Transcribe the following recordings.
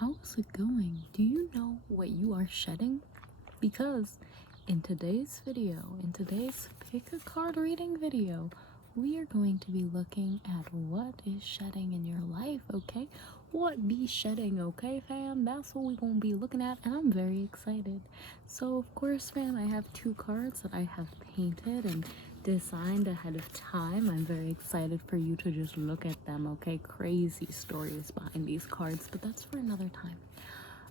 How's it going? Do you know what you are shedding? Because in today's video, in today's pick a card reading video, we are going to be looking at what is shedding in your life, okay? What be shedding, okay, fam? That's what we're going to be looking at, and I'm very excited. So, of course, fam, I have two cards that I have painted and designed ahead of time. I'm very excited for you to just look at them, okay? Crazy stories behind these cards, but that's for another time,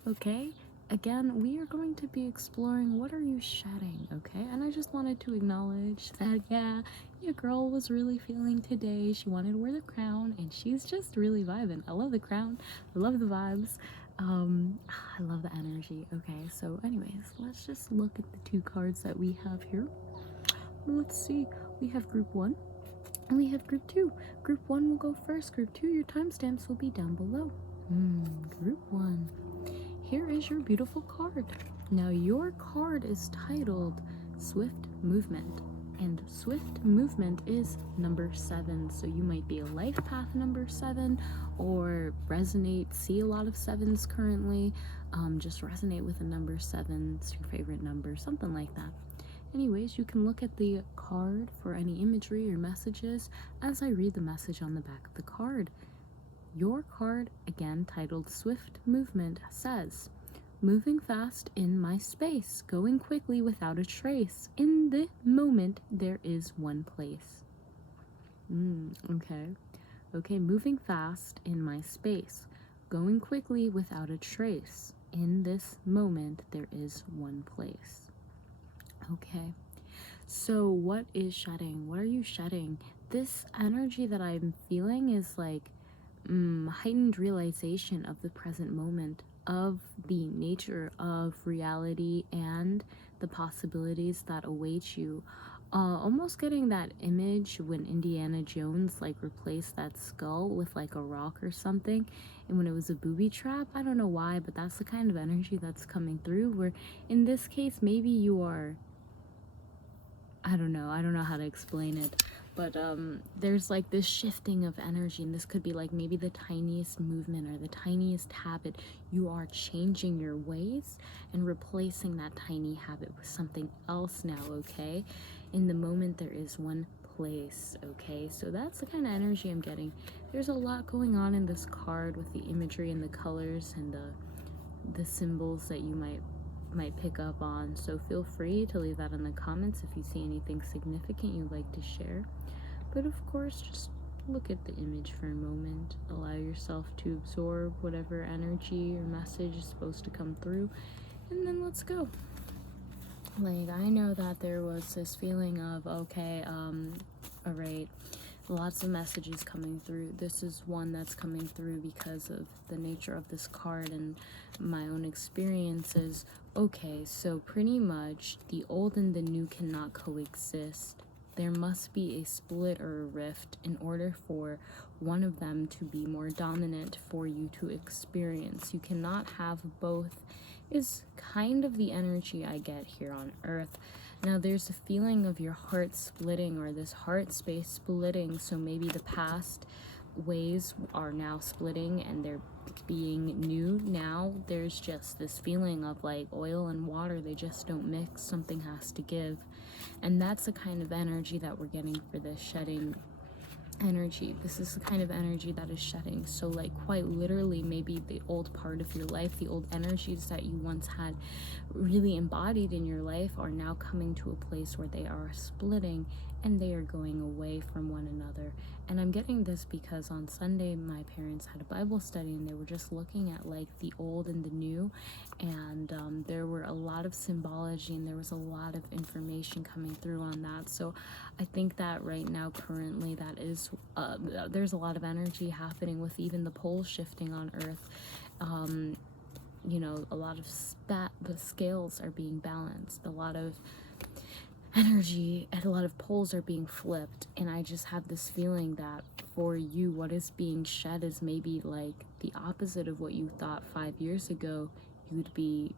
okay? Again, we are going to be exploring what are you shedding, okay? And I just wanted to acknowledge that, yeah, your girl was really feeling today. She wanted to wear the crown, and she's just really vibing. I love the crown. I love the vibes. I love the energy. Okay, so anyways, let's just look at the two cards that we have here. Let's see. We have group 1 and we have group 2. Group 1 will go first. Group 2, your timestamps will be down below. Group 1. Here is your beautiful card. Now your card is titled Swift Movement, and swift movement is number 7. So you might be a life path number 7, or see a lot of 7s currently. Just resonate with the number 7. It's your favorite number, something like that. Anyways, you can look at the card for any imagery or messages as I read the message on the back of the card. Your card, again titled Swift Movement, says, moving fast in my space, going quickly without a trace. In the moment, there is one place. Okay, moving fast in my space, going quickly without a trace. In this moment, there is one place. Okay, so what is shedding? What are you shedding? This energy that I'm feeling is like heightened realization of the present moment, of the nature of reality and the possibilities that await you. Almost getting that image when Indiana Jones like replaced that skull with like a rock or something, and when it was a booby trap. I don't know why, but that's the kind of energy that's coming through, where in this case maybe you are, I don't know how to explain it, but there's like this shifting of energy, and this could be like maybe the tiniest movement or the tiniest habit. You are changing your ways and replacing that tiny habit with something else now, okay? In the moment, there is one place, okay? So that's the kind of energy I'm getting. There's a lot going on in this card with the imagery and the colors and the symbols that you might pick up on, so feel free to leave that in the comments if you see anything significant you'd like to share. But of course, just look at the image for a moment, allow yourself to absorb whatever energy or message is supposed to come through, and then let's go. Like, I know that there was this feeling of, okay, all right, lots of messages coming through. This is one that's coming through because of the nature of this card and my own experiences. Okay, so pretty much the old and the new cannot coexist. There must be a split or a rift in order for one of them to be more dominant for you to experience. You cannot have both, is kind of the energy I get here on Earth. Now, there's a feeling of your heart splitting, or this heart space splitting, so maybe the past ways are now splitting and they're being new. Now there's just this feeling of like oil and water, they just don't mix, something has to give. And that's the kind of energy that we're getting for this shedding energy. This is the kind of energy that is shedding. So like quite literally, maybe the old part of your life, the old energies that you once had really embodied in your life, are now coming to a place where they are splitting and they are going away from one another. And I'm getting this because on Sunday my parents had a Bible study and they were just looking at like the old and the new, and there were a lot of symbology and there was a lot of information coming through on that. So I think that right now currently that is there's a lot of energy happening with even the poles shifting on Earth. You know, a lot of the scales are being balanced, a lot of energy and a lot of poles are being flipped, and I just have this feeling that for you, what is being shed is maybe like the opposite of what you thought 5 years ago you'd be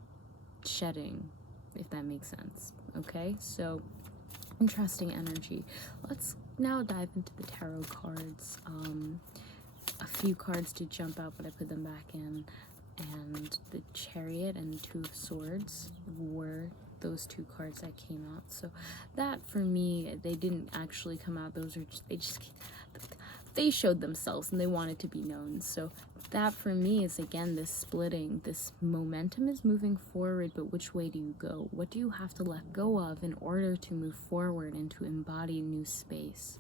shedding, if that makes sense. Okay, so interesting energy. Let's now dive into the tarot cards. A few cards did jump out, but I put them back in. and the Chariot and Two of Swords were those two cards that came out. So that, for me, they didn't actually come out. Those are just they showed themselves and they wanted to be known. So that, for me, is again this splitting. This momentum is moving forward, but which way do you go? What do you have to let go of in order to move forward and to embody new space?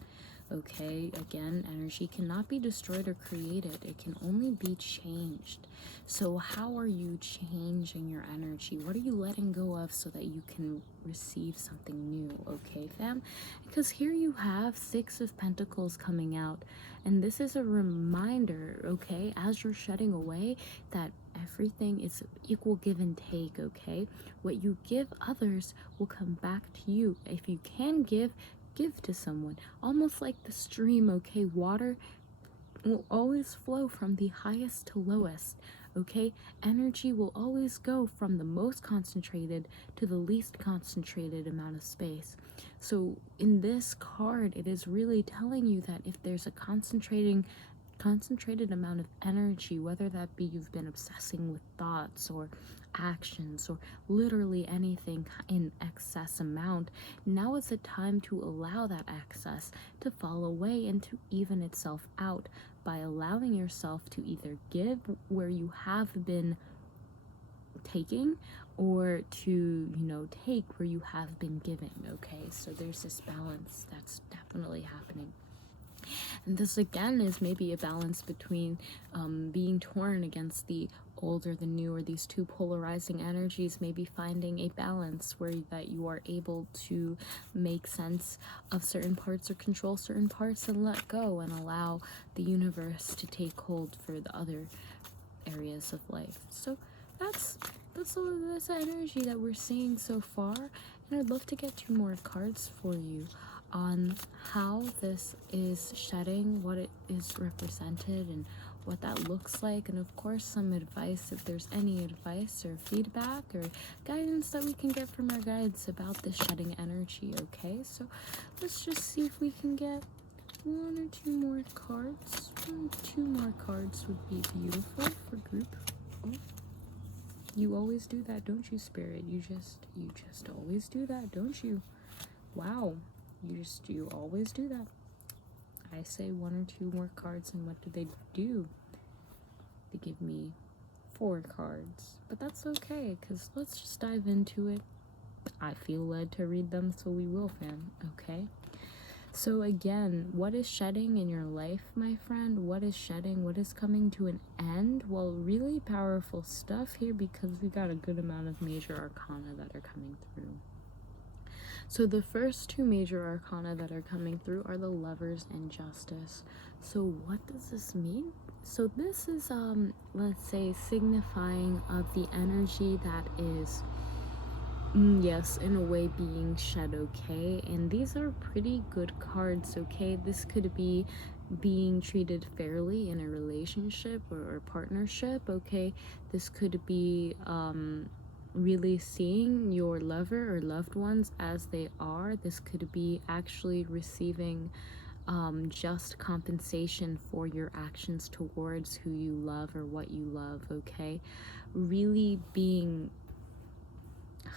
Okay, again, energy cannot be destroyed or created. It can only be changed. So how are you changing your energy? What are you letting go of so that you can receive something new? Okay, fam? Because here you have Six of Pentacles coming out, and this is a reminder, okay, as you're shedding away, that everything is equal give and take, okay? What you give others will come back to you. If you can give to someone, almost like the stream, okay? Water will always flow from the highest to lowest, okay? Energy will always go from the most concentrated to the least concentrated amount of space. So in this card, it is really telling you that if there's a concentrated amount of energy, whether that be you've been obsessing with thoughts or actions or literally anything in excess amount, now is the time to allow that excess to fall away and to even itself out by allowing yourself to either give where you have been taking, or to, take where you have been giving. Okay, so there's this balance that's definitely happening. And this again is maybe a balance between being torn against the old or the new, or these two polarizing energies, maybe finding a balance where that you are able to make sense of certain parts or control certain parts and let go and allow the universe to take hold for the other areas of life. So that's all of this energy that we're seeing so far, and I'd love to get 2 more cards for you on how this is shedding, what it is represented, and what that looks like, and of course some advice, if there's any advice or feedback or guidance that we can get from our guides about this shedding energy. Okay, so let's just see if we can get 1 or 2 more cards. 2 more cards would be beautiful for group. Oh, you always do that, don't you, Spirit? You just always do that, don't you? Wow, you always do that. I say 1 or 2 more cards, and what do? They give me 4 cards, but that's okay, because let's just dive into it. I feel led to read them, so we will, fam. Okay, so again, what is shedding in your life, my friend? What is shedding? What is coming to an end? Well, really powerful stuff here, because we got a good amount of major arcana that are coming through. So the first 2 major arcana that are coming through are the Lovers and Justice. So what does this mean? So this is let's say signifying of the energy that is yes, in a way being shed, okay? And these are pretty good cards, okay? This could be being treated fairly in a relationship or partnership, okay? This could be really seeing your lover or loved ones as they are. This could be actually receiving just compensation for your actions towards who you love or what you love, okay? Really being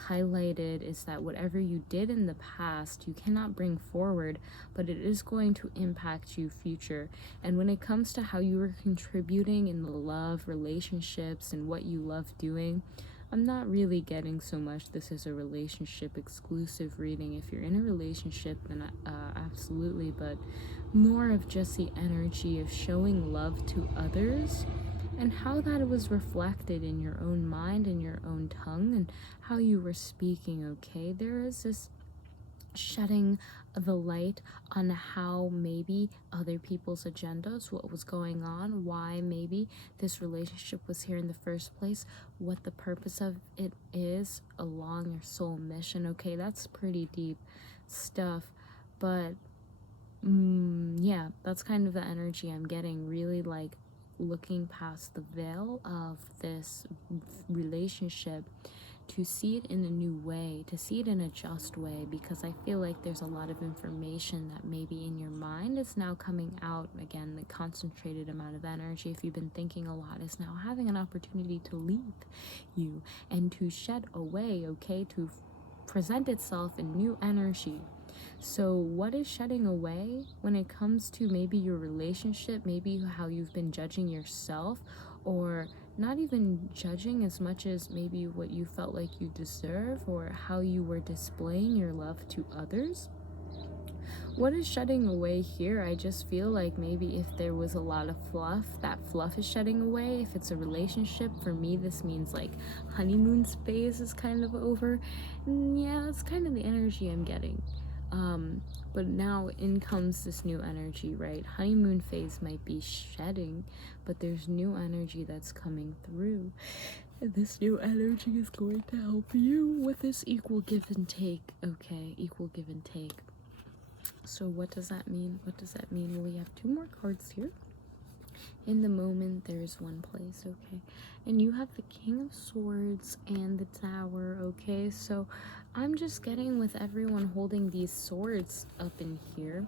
highlighted is that whatever you did in the past, you cannot bring forward, but it is going to impact you future. And when it comes to how you are contributing in the love relationships and what you love doing, I'm not really getting so much this is a relationship exclusive reading. If you're in a relationship, then absolutely, but more of just the energy of showing love to others and how that was reflected in your own mind and your own tongue and how you were speaking, okay? There is this shedding the light on how maybe other people's agendas, what was going on, why maybe this relationship was here in the first place, what the purpose of it is along your soul mission, okay? That's pretty deep stuff, but yeah, that's kind of the energy I'm getting, really like looking past the veil of this relationship to see it in a new way, to see it in a just way, because I feel like there's a lot of information that maybe in your mind is now coming out. Again, the concentrated amount of energy, if you've been thinking a lot, is now having an opportunity to leave you and to shed away, okay, to present itself in new energy. So what is shedding away when it comes to maybe your relationship, maybe how you've been judging yourself, or not even judging as much as maybe what you felt like you deserve, or how you were displaying your love to others? What is shedding away here? I just feel like maybe if there was a lot of fluff, that fluff is shedding away. If it's a relationship, for me, this means like honeymoon phase is kind of over. And yeah, that's kind of the energy I'm getting. But now in comes this new energy, right? Honeymoon phase might be shedding, but there's new energy that's coming through. And this new energy is going to help you with this equal give and take, okay? Equal give and take. So what does that mean? What does that mean? Well, we have 2 more cards here. In the moment, there is one place, okay? And you have the King of Swords and the Tower, okay? So I'm just getting with everyone holding these swords up in here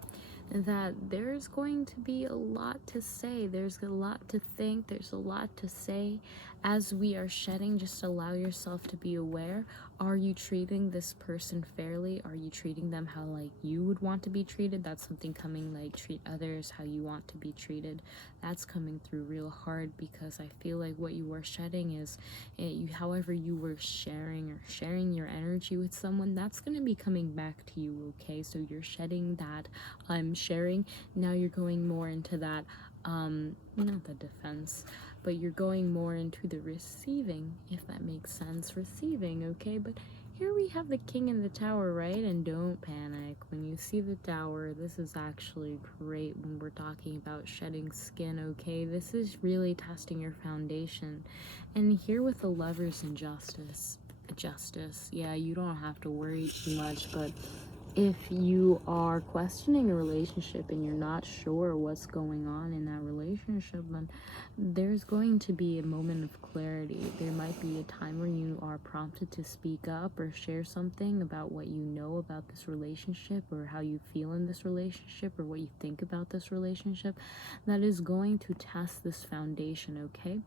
that there's going to be a lot to say. There's a lot to think. There's a lot to say as we are shedding. Just allow yourself to be aware. Are you treating this person fairly? Are you treating them how like you would want to be treated? That's something coming, like treat others how you want to be treated. That's coming through real hard, because I feel like what you are shedding is however you were sharing your energy with someone, that's going to be coming back to you, okay? So you're shedding that sharing. Now you're going more into that not the defense, but you're going more into the receiving, if that makes sense. Receiving, okay? But here we have the King in the Tower, right? And don't panic when you see the Tower. This is actually great when we're talking about shedding skin, okay? This is really testing your foundation. And here with the Lovers and Justice, yeah, you don't have to worry too much, but if you are questioning a relationship and you're not sure what's going on in that relationship, then there's going to be a moment of clarity. There might be a time where you are prompted to speak up or share something about what you know about this relationship, or how you feel in this relationship, or what you think about this relationship, that is going to test this foundation, okay?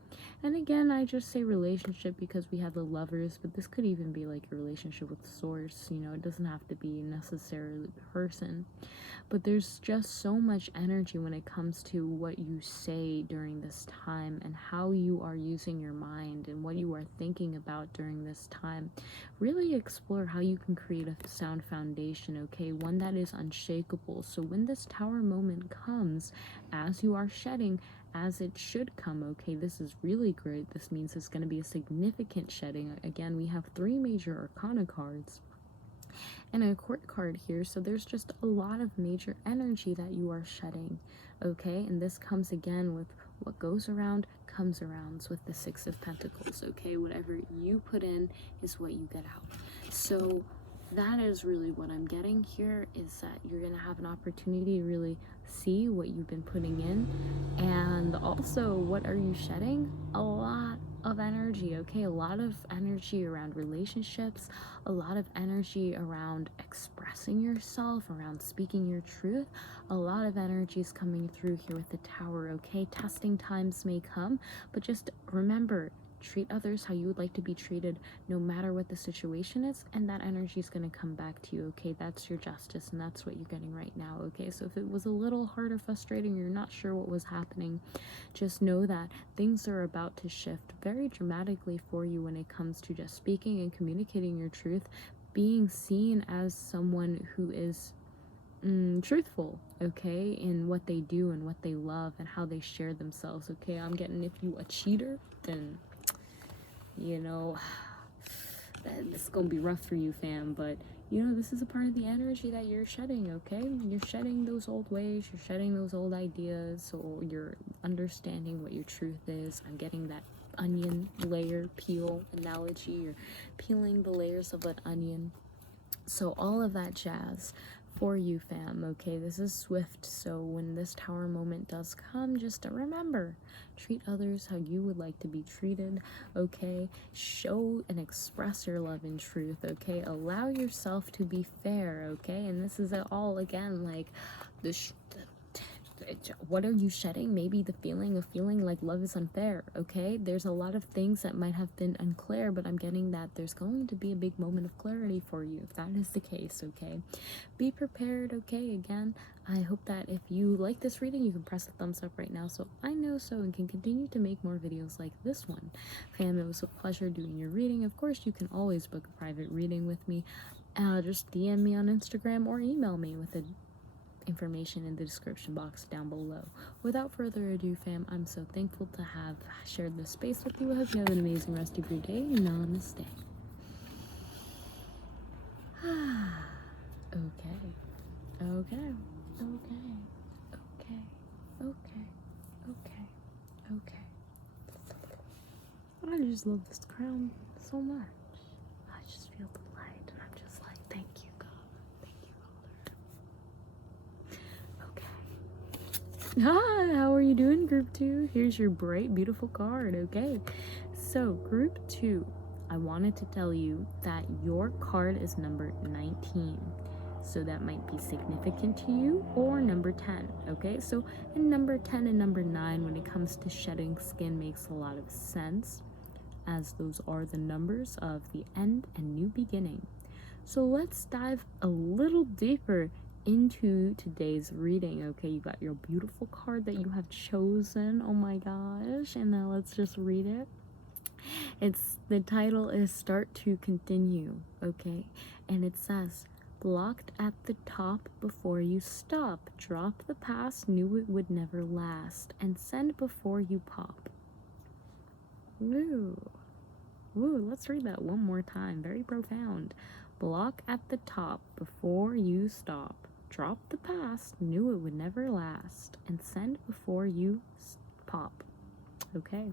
And again, I just say relationship because we have the Lovers, but this could even be like a relationship with Source, you know, it doesn't have to be necessarily the person. But there's just so much energy when it comes to what you say during this time, and how you are using your mind, and what you are thinking about during this time. Really explore how you can create a sound foundation, okay? One that is unshakable. So when this Tower moment comes, as you are shedding, as it should come, okay? This is really great. This means it's going to be a significant shedding. Again, we have 3 major arcana cards and a court card here, so there's just a lot of major energy that you are shedding, okay? And this comes again with what goes around comes around with the 6 of Pentacles, okay? Whatever you put in is what you get out. So that is really what I'm getting here, is that you're going to have an opportunity to really see what you've been putting in. And also, what are you shedding? A lot of energy, okay? A lot of energy around relationships, a lot of energy around expressing yourself, around speaking your truth. A lot of energy is coming through here with the Tower, okay? Testing times may come, but just remember, treat others how you would like to be treated, no matter what the situation is, and that energy is going to come back to you, okay? That's your justice, and that's what you're getting right now, okay? So if it was a little hard or frustrating, you're not sure what was happening, just know that things are about to shift very dramatically for you when it comes to just speaking and communicating your truth, being seen as someone who is truthful, okay, in what they do and what they love and how they share themselves, okay? I'm getting, if you a cheater, then you know, this is gonna be rough for you, fam, but you know, this is a part of the energy that you're shedding, okay? You're shedding those old ways, you're shedding those old ideas, or you're understanding what your truth is. I'm getting that onion layer peel analogy. You're peeling the layers of an onion. So all of that jazz for you, fam. Okay, this is swift, so when this tower moment does come, just remember, treat others how you would like to be treated. Okay, show and express your love and truth. Okay, allow yourself to be fair. Okay, and this is all again like the what are you shedding? Maybe the feeling of feeling like love is unfair. Okay, there's a lot of things that might have been unclear, but I'm getting that there's going to be a big moment of clarity for you if that is the case. Okay, be prepared. Okay, again, I hope that if you like this reading, you can press a thumbs up right now so I know so and can continue to make more videos like this one. Fam, it was a pleasure doing your reading. Of course, you can always book a private reading with me. Just DM me on Instagram or email me with the information in the description box down below. Without further ado, fam, I'm so thankful to have shared this space with you. I hope you have an amazing rest of your day. Namaste. Okay. Okay. Okay. Okay. Okay. Okay. Okay. I just love this crown so much. I just feel the light and I'm just like, thank you, God. Thank you, Father. Okay. Hi, how are you doing, group 2? Here's your bright, beautiful card. Okay. So, group 2, I wanted to tell you that your card is number 19. So that might be significant to you, or number 10. Okay, so in number 10 and number 9, when it comes to shedding skin, makes a lot of sense, as those are the numbers of the end and new beginning. So let's dive a little deeper into today's reading. Okay, you got your beautiful card that you have chosen. Oh my gosh. And now let's just read it. The title is Start to Continue. Okay, and it says, blocked at the top before you stop. Drop the past, knew it would never last, and send before you pop. Woo. Woo, let's read that one more time. Very profound. Block at the top before you stop. Drop the past, knew it would never last, and send before you pop. Okay.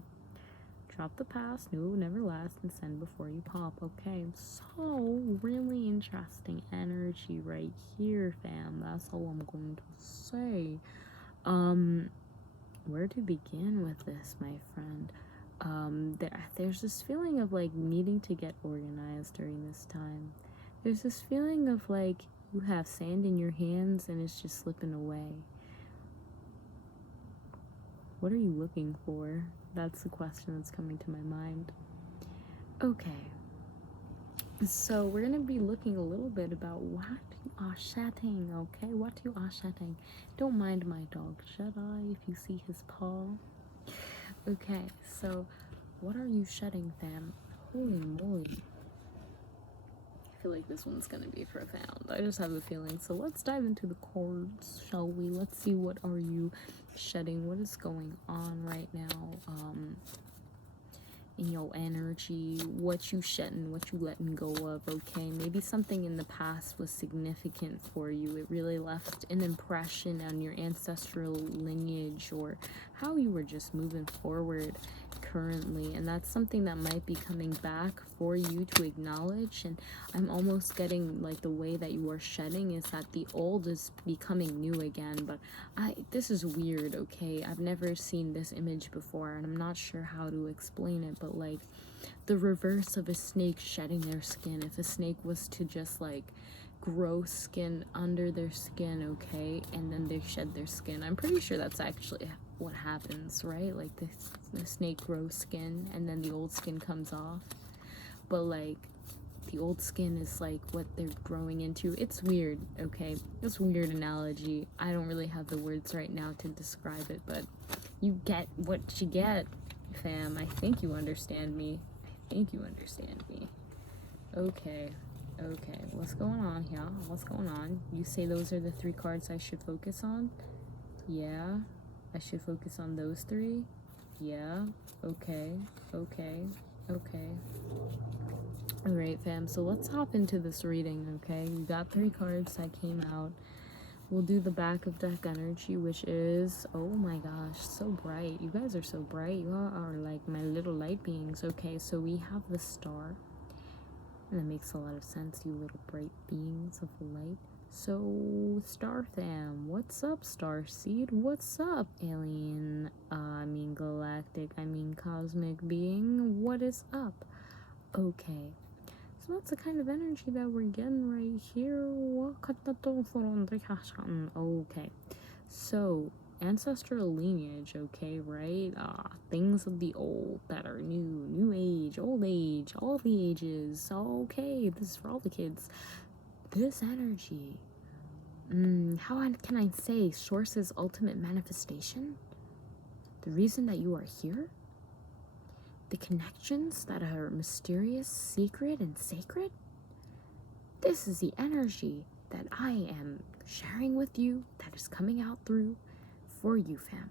Drop the past, knew it would never last, and send before you pop. Okay, so really interesting energy right here, fam. That's all I'm going to say. Where to begin with this, my friend? There's this feeling of like needing to get organized during this time. There's this feeling of like you have sand in your hands and it's just slipping away. What are you looking for? That's the question that's coming to my mind. Okay. So we're going to be looking a little bit about what you are shedding, okay? What you are shedding. Don't mind my dog, Jedi, if you see his paw. Okay, so what are you shedding, fam? Holy moly. I feel like this one's going to be profound. I just have a feeling. So let's dive into the cards, shall we? Let's see, what are you shedding? What is going on right now in your energy? What you shedding, what you letting go of, okay? Maybe something in the past was significant for you. It really left an impression on your ancestral lineage or how you were just moving forward currently, and that's something that might be coming back for you to acknowledge. And I'm almost getting like the way that you are shedding is that the old is becoming new again. But this is weird, okay? I've never seen this image before and I'm not sure how to explain it, but like the reverse of a snake shedding their skin. If a snake was to just like grow skin under their skin, okay, and then they shed their skin, I'm pretty sure that's actually what happens, right? Like the snake grows skin and then the old skin comes off, but like the old skin is like what they're growing into. It's weird, okay? It's a weird analogy. I don't really have the words right now to describe it, but you get what you get, fam. I think you understand me. Okay, what's going on here? What's going on? You say those are the 3 cards I should focus on? Yeah, I should focus on those 3? Yeah, okay. Alright, fam, so let's hop into this reading, okay? We got 3 cards that came out. We'll do the back of deck energy, which is, oh my gosh, so bright. You guys are so bright. You are like my little light beings. Okay, so we have the star. And that makes a lot of sense, you little bright beings of light. So, Star Fam, what's up, Starseed? What's up, alien? Galactic, cosmic being. What is up? Okay, so that's the kind of energy that we're getting right here. Okay, so ancestral lineage, okay, right? Things of the old that are new age, old age, all the ages. Okay, this is for all the kids. This energy, how can I say Source's ultimate manifestation? The reason that you are here? The connections that are mysterious, secret, and sacred? This is the energy that I am sharing with you, that is coming out through for you, fam.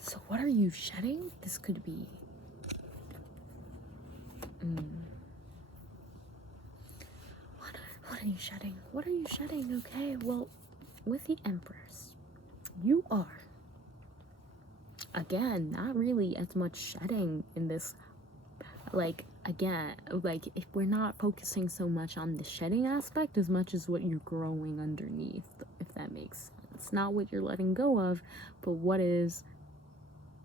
So what are you shedding? This could be what are you shedding? What are you shedding? Okay, well, with the Empress, you are, again, not really as much shedding in this, if we're not focusing so much on the shedding aspect as much as what you're growing underneath, if that makes sense. Not what you're letting go of, but what is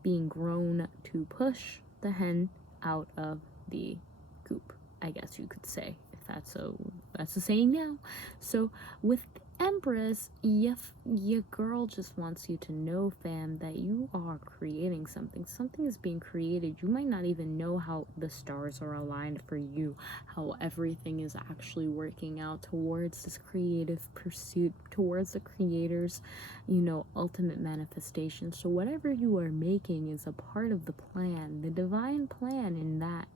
being grown to push the hen out of the coop, I guess you could say, if that's the saying now. So with the Empress, your girl just wants you to know, fam, that you are creating something. Something is being created. You might not even know how the stars are aligned for you, how everything is actually working out towards this creative pursuit, towards the creator's, ultimate manifestation. So whatever you are making is a part of the plan, the divine plan in that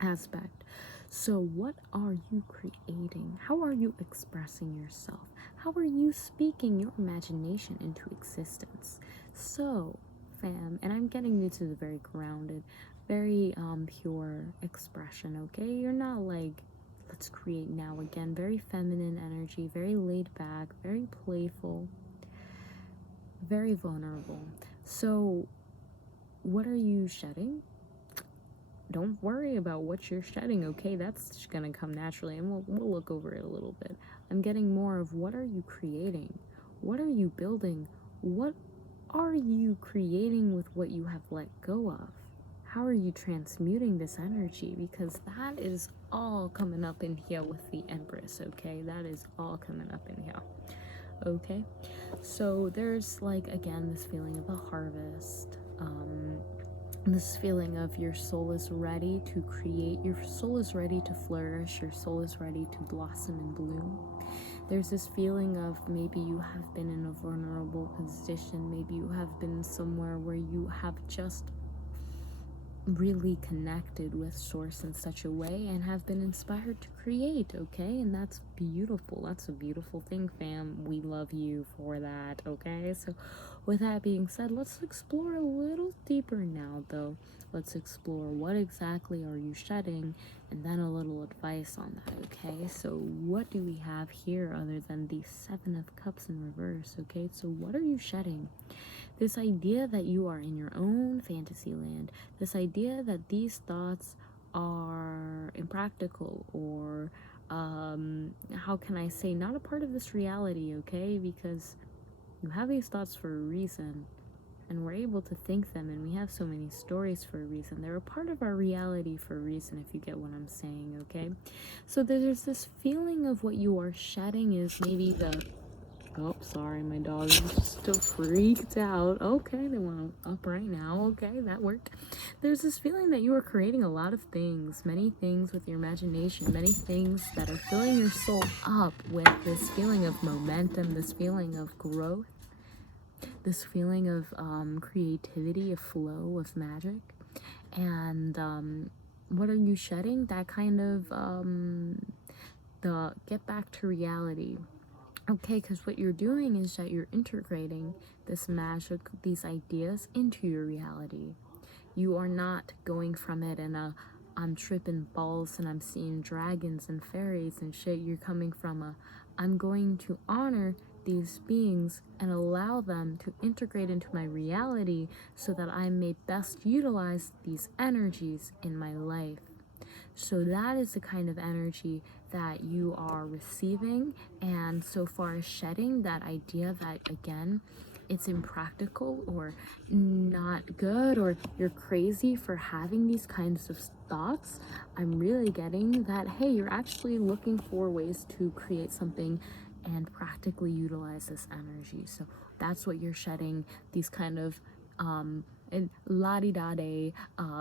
aspect. So what are you creating? How are you expressing yourself? How are you speaking your imagination into existence? So, fam, and I'm getting you to the very grounded, very pure expression, okay? You're not like, let's create now again. Very feminine energy, very laid back, very playful, very vulnerable. So, what are you shedding? Don't worry about what you're shedding, okay? That's just gonna come naturally, and we'll look over it a little bit. I'm getting more of what are you creating? What are you building? What are you creating with what you have let go of? How are you transmuting this energy? Because that is all coming up in here with the Empress, okay? That is all coming up in here, okay? So there's, again, this feeling of a harvest, this feeling of your soul is ready to create, your soul is ready to flourish, your soul is ready to blossom and bloom. There's this feeling of maybe you have been in a vulnerable position, maybe you have been somewhere where you have just really connected with Source in such a way and have been inspired to create, okay? And that's beautiful. That's a beautiful thing, fam. We love you for that, okay? So with that being said, let's explore a little deeper now, though. Let's explore what exactly are you shedding, and then a little advice on that, okay? So what do we have here other than the Seven of Cups in reverse, okay? So what are you shedding? This idea that you are in your own fantasy land, this idea that these thoughts are impractical or, how can I say, not a part of this reality, okay? Because you have these thoughts for a reason, and we're able to think them, and we have so many stories for a reason. They're a part of our reality for a reason, if you get what I'm saying, okay? So there's this feeling of what you are shedding is maybe the... Oh, sorry, my dog is still freaked out. Okay, they want up right now. Okay, that worked. There's this feeling that you are creating a lot of things, many things with your imagination, many things that are filling your soul up with this feeling of momentum, this feeling of growth, this feeling of creativity, of flow, of magic. And what are you shedding? That kind of the get back to reality. Okay, because what you're doing is that you're integrating this magic, these ideas into your reality. You are not going from it in a, I'm tripping balls and I'm seeing dragons and fairies and shit. You're coming from a, I'm going to honor these beings and allow them to integrate into my reality so that I may best utilize these energies in my life. So that is the kind of energy that you are receiving. And so far as shedding that idea that, again, it's impractical or not good, or you're crazy for having these kinds of thoughts, I'm really getting that, hey, you're actually looking for ways to create something and practically utilize this energy. So that's what you're shedding, these kind of and la-di-da-day,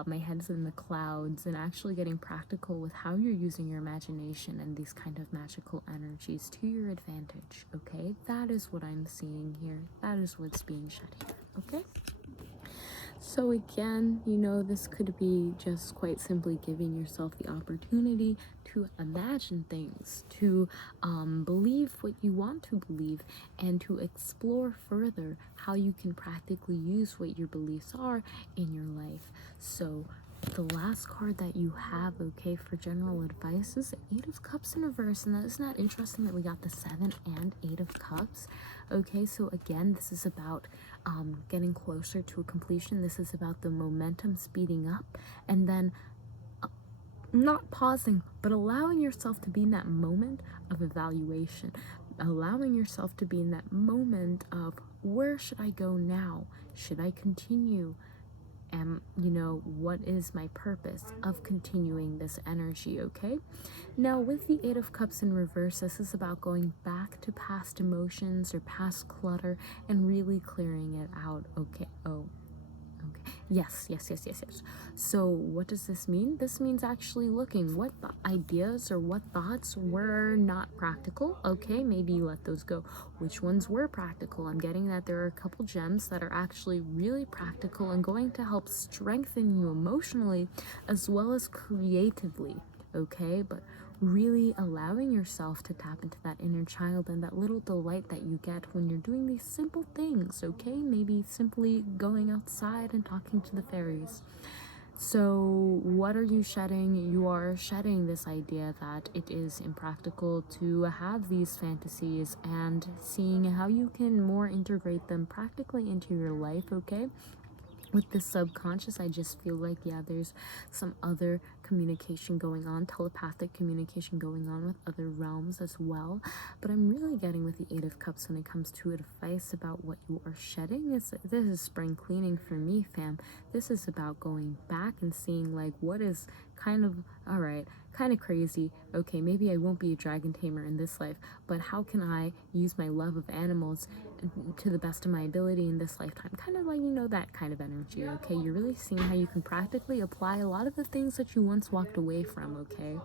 my head's in the clouds, and actually getting practical with how you're using your imagination and these kind of magical energies to your advantage. Okay, that is what I'm seeing here. That is what's being shed here. Okay, so again, this could be just quite simply giving yourself the opportunity to imagine things, to believe what you want to believe, and to explore further how you can practically use what your beliefs are in your life. So the last card that you have, okay, for general advice is the Eight of Cups in reverse. And isn't that interesting that we got the 7 and 8 of Cups? Okay, so again, this is about getting closer to a completion. This is about the momentum speeding up, and then not pausing, but allowing yourself to be in that moment of evaluation, allowing yourself to be in that moment of, where should I go now? Should I continue? And what is my purpose of continuing this energy? Okay, now with the Eight of Cups in reverse, this is about going back to past emotions or past clutter and really clearing it out. Okay, yes. So what does this mean? This means actually looking what ideas or what thoughts were not practical. Okay, maybe you let those go. Which ones were practical? I'm getting that there are a couple gems that are actually really practical and going to help strengthen you emotionally as well as creatively. Okay, but really allowing yourself to tap into that inner child and that little delight that you get when you're doing these simple things. Okay, maybe simply going outside and talking to the fairies. So what are you shedding? You are shedding this idea that it is impractical to have these fantasies and seeing how you can more integrate them practically into your life. Okay, with the subconscious, I just feel like, yeah, there's some other communication going on, telepathic communication going on with other realms as well. But I'm really getting with the Eight of Cups when it comes to advice about what you are shedding. This is spring cleaning for me, fam. This is about going back and seeing like what is kind of, all right, kind of crazy. Okay, maybe I won't be a dragon tamer in this life, but how can I use my love of animals to the best of my ability in this lifetime? Kind of like, that kind of energy. Okay, you're really seeing how you can practically apply a lot of the things that you once walked away from. Okay,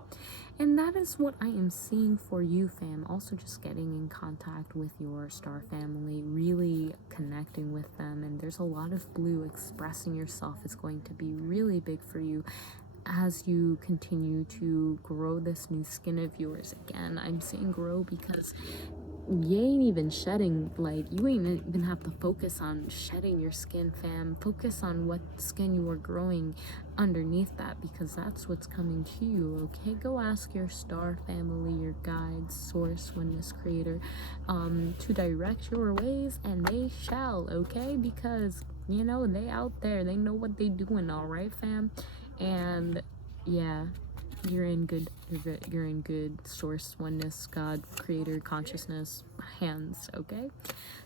and that is what I am seeing for you, fam. Also just getting in contact with your star family, really connecting with them. And there's a lot of blue. Expressing yourself is going to be really big for you as you continue to grow this new skin of yours. Again, I'm saying grow because you ain't even shedding, like you ain't even have to focus on shedding your skin, fam. Focus on what skin you are growing underneath that, because that's what's coming to you. Okay, go ask your star family, your guides, source, oneness, creator, to direct your ways, and they shall. Okay, because they out there, they know what they doing. All right, fam. And yeah, you're in good source, oneness, God, creator, consciousness hands. Okay,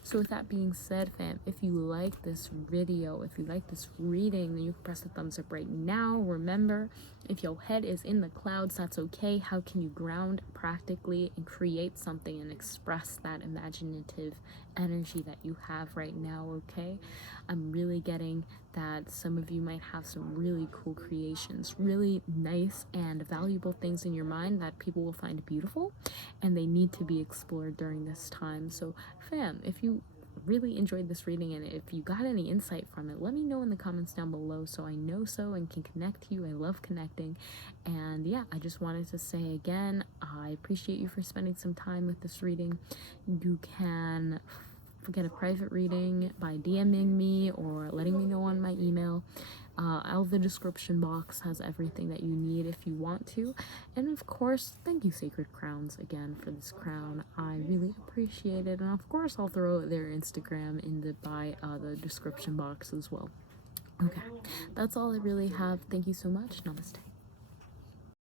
so with that being said, fam, if you like this video, if you like this reading, then you can press the thumbs up right now. Remember, if your head is in the clouds, that's okay. How can you ground practically and create something and express that imaginative energy that you have right now? Okay, I'm really getting that some of you might have some really cool creations, really nice and valuable things in your mind that people will find beautiful, and they need to be explored during this time. So fam, if you really enjoyed this reading and if you got any insight from it, let me know in the comments down below so I know so and can connect to you. I love connecting. And yeah, I just wanted to say again, I appreciate you for spending some time with this reading. You can get a private reading by DMing me or letting me know on my email. All the description box has everything that you need if you want to. And of course, thank you, Sacred Crowns, again for this crown. I really appreciate it. And of course, I'll throw their Instagram in the description box as well. Okay, that's all I really have. Thank you so much. Namaste.